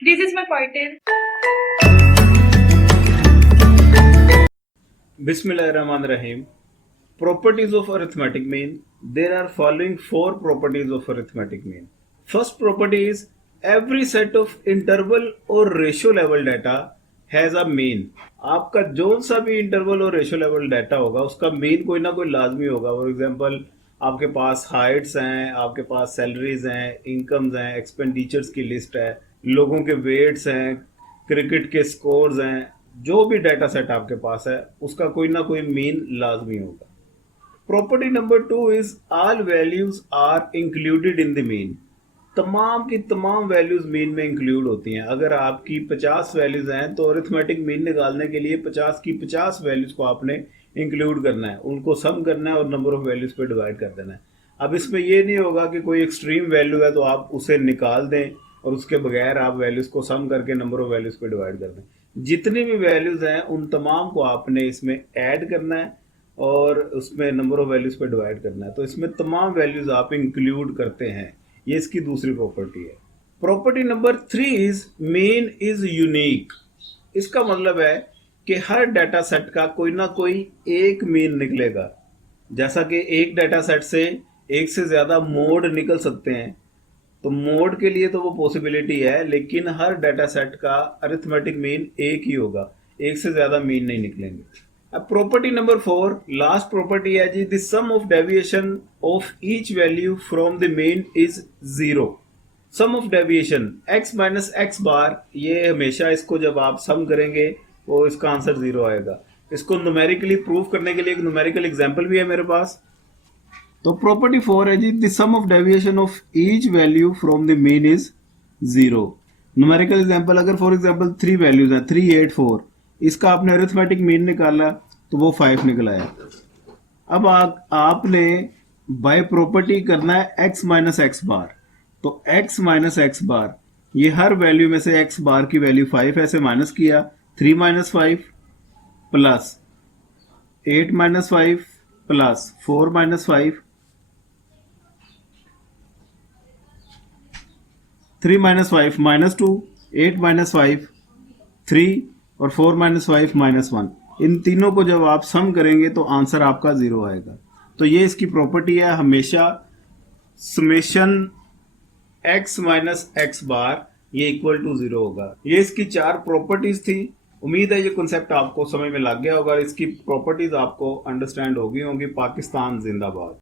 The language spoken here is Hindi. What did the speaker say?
This is my pointer. Bismillahirrahmanirrahim. Properties of arithmetic mean. There are following four properties of arithmetic mean. First property is every set of interval और ratio level data has a mean. आपका जो सा भी इंटरवल और रेशियो लेवल डाटा होगा उसका मीन कोई ना कोई लाजमी होगा. फॉर एग्जांपल आपके पास हाइट्स हैं, आपके पास सैलरीज हैं, इनकम्स हैं, एक्सपेंडिचर्स की लिस्ट है, लोगों के वेट्स हैं, क्रिकेट के स्कोर्स हैं, जो भी डाटा सेट आपके पास है उसका कोई ना कोई मीन लाजमी होगा. Property number 2 is all values are included in the mean. तमाम की तमाम वैल्यूज मीन में इंक्लूड होती हैं. अगर आपकी 50 वैल्यूज हैं तो अरिथमेटिक मीन निकालने के लिए 50 की 50 वैल्यूज को आपने इंक्लूड करना है, उनको सम करना है और नंबर ऑफ वैल्यूज पे डिवाइड कर देना है. अब इसमें ये नहीं होगा कि कोई एक्सट्रीम वैल्यू है तो आप उसे निकाल दें और उसके बगैर आप वैल्यूज को सम करके नंबर ऑफ वैल्यूज पे डिवाइड कर दें. जितनी भी वैल्यूज हैं उन तमाम को आपने इसमें ऐड करना है और उसमें नंबर ऑफ वैल्यूज पे डिवाइड करना है. तो इसमें तमाम वैल्यूज आप इंक्लूड करते हैं. ये इसकी दूसरी प्रॉपर्टी है. Property number 3 is mean is unique. इसका मतलब है कि हर डाटा सेट का कोई ना कोई एक मीन निकलेगा. जैसा कि एक डाटा सेट से एक से ज्यादा मोड निकल सकते हैं, तो मोड के लिए तो वो पॉसिबिलिटी है, लेकिन हर डाटा सेट का अरिथमेटिक मीन एक ही होगा, एक से ज्यादा मीन नहीं निकलेंगे. अब प्रॉपर्टी नंबर 4 लास्ट प्रॉपर्टी है जी, the sum of deviation of each value from the mean is 0. Sum of deviation x minus x bar, ये हमेशा इसको जब आप सम करेंगे वो इसका आंसर 0 आएगा. इसको न्यूमेरिकली प्रूव करने के लिए एक न्यूमेरिकल एग्जांपल भी है मेरे पास. तो प्रॉपर्टी 4 है जी, the sum of deviation of each value from the mean is 0. Numerical example, अगर फॉर एग्जांपल 3 वैल्यूज हैं 3, 8, 4, इसका आपने अरिथमेटिक मीन निकाला तो वो 5 निकला है. अब आपने बाय प्रॉपर्टी करना है x माइनस एक्स बार. तो x माइनस एक्स बार, ये हर वैल्यू में से x बार की वैल्यू 5 ऐसे माइनस किया, 3 minus 5 plus 8 minus 5 plus 4 minus 5, 3 minus 5 minus 2, 8 minus 5 3 और 4 माइनस 5 माइनस 1. इन तीनों को जब आप सम करेंगे तो आंसर आपका 0 आएगा. तो ये इसकी प्रॉपर्टी है, हमेशा summation x minus x bar ये इक्वल टू 0 होगा. ये इसकी 4 प्रॉपर्टीज थी. उम्मीद है ये कॉन्सेप्ट आपको समझ में लग गया होगा, इसकी प्रॉपर्टीज आपको अंडरस्टैंड होगी होंगी. पाकिस्तान जिंदाबाद.